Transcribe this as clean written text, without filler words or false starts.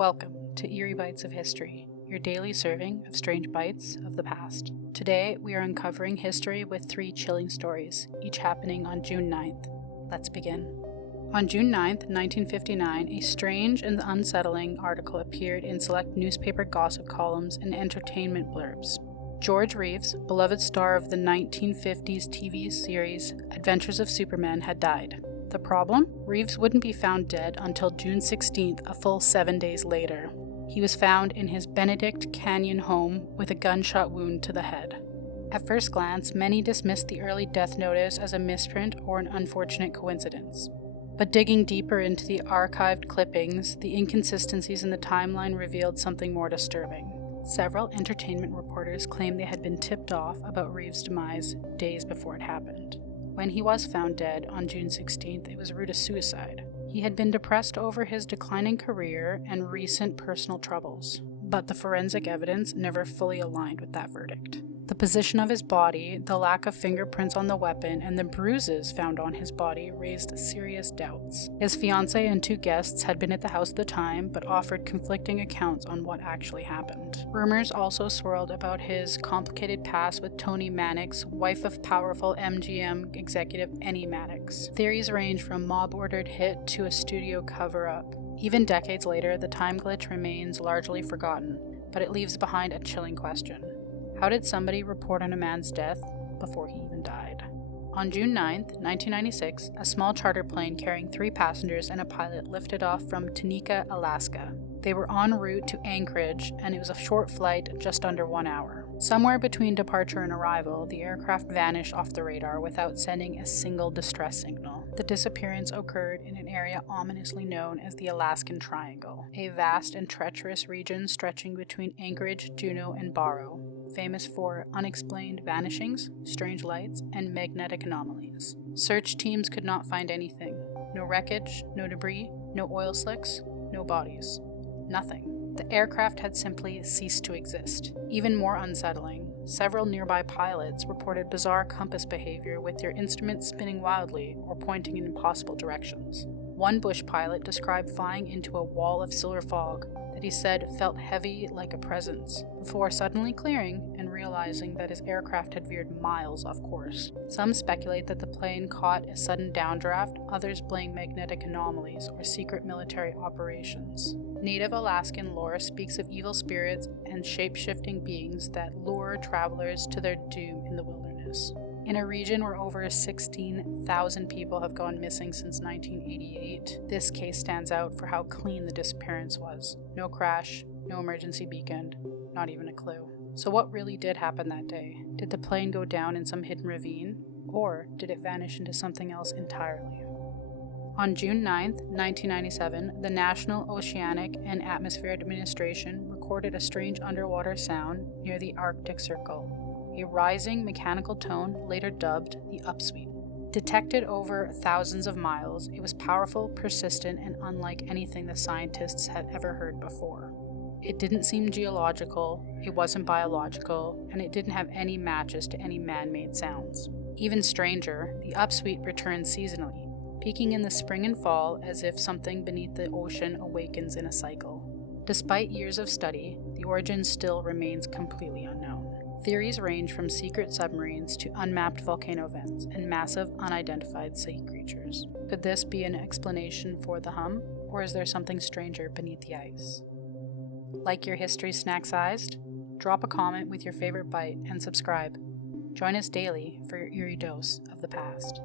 Welcome to Eerie Bites of History, your daily serving of strange bites of the past. Today, we are uncovering history with 3 chilling stories, each happening on June 9th. Let's begin. On June 9th, 1959, a strange and unsettling article appeared in select newspaper gossip columns and entertainment blurbs. George Reeves, beloved star of the 1950s TV series Adventures of Superman, had died. The problem? Reeves wouldn't be found dead until June 16th, a full 7 days later. He was found in his Benedict Canyon home with a gunshot wound to the head. At first glance, many dismissed the early death notice as a misprint or an unfortunate coincidence. But digging deeper into the archived clippings, the inconsistencies in the timeline revealed something more disturbing. Several entertainment reporters claimed they had been tipped off about Reeves' demise days before it happened. When he was found dead on June 16th, it was ruled a suicide. He had been depressed over his declining career and recent personal troubles, but the forensic evidence never fully aligned with that verdict. The position of his body, the lack of fingerprints on the weapon, and the bruises found on his body raised serious doubts. His fiancée and 2 guests had been at the house at the time, but offered conflicting accounts on what actually happened. Rumors also swirled about his complicated past with Toni Mannix, wife of powerful MGM executive Annie Maddox. Theories range from mob-ordered hit to a studio cover-up. Even decades later, the time glitch remains largely forgotten, but it leaves behind a chilling question. How did somebody report on a man's death before he even died? On June 9, 1996, a small charter plane carrying 3 passengers and a pilot lifted off from Tunica, Alaska. They were en route to Anchorage, and it was a short flight, just under 1 hour. Somewhere between departure and arrival, the aircraft vanished off the radar without sending a single distress signal. The disappearance occurred in an area ominously known as the Alaskan Triangle, a vast and treacherous region stretching between Anchorage, Juneau, and Barrow, famous for unexplained vanishings, strange lights, and magnetic anomalies. Search teams could not find anything. No wreckage, no debris, no oil slicks, no bodies. Nothing. The aircraft had simply ceased to exist. Even more unsettling, several nearby pilots reported bizarre compass behavior with their instruments spinning wildly or pointing in impossible directions. One bush pilot described flying into a wall of silver fog that he said felt heavy like a presence, before suddenly clearing and realizing that his aircraft had veered miles off course. Some speculate that the plane caught a sudden downdraft, others blame magnetic anomalies or secret military operations. Native Alaskan lore speaks of evil spirits and shape-shifting beings that lure travelers to their doom in the wilderness. In a region where over 16,000 people have gone missing since 1988, this case stands out for how clean the disappearance was. No crash, no emergency beacon, not even a clue. So what really did happen that day? Did the plane go down in some hidden ravine? Or did it vanish into something else entirely? On June 9, 1997, the National Oceanic and Atmospheric Administration recorded a strange underwater sound near the Arctic Circle. A rising mechanical tone, later dubbed the upsweep. Detected over thousands of miles, it was powerful, persistent, and unlike anything the scientists had ever heard before. It didn't seem geological, it wasn't biological, and it didn't have any matches to any man-made sounds. Even stranger, the upsweep returned seasonally, peaking in the spring and fall as if something beneath the ocean awakens in a cycle. Despite years of study, the origin still remains completely unknown. Theories range from secret submarines to unmapped volcano vents and massive unidentified sea creatures. Could this be an explanation for the hum, or is there something stranger beneath the ice? Like your history snack-sized? Drop a comment with your favorite bite and subscribe. Join us daily for your eerie dose of the past.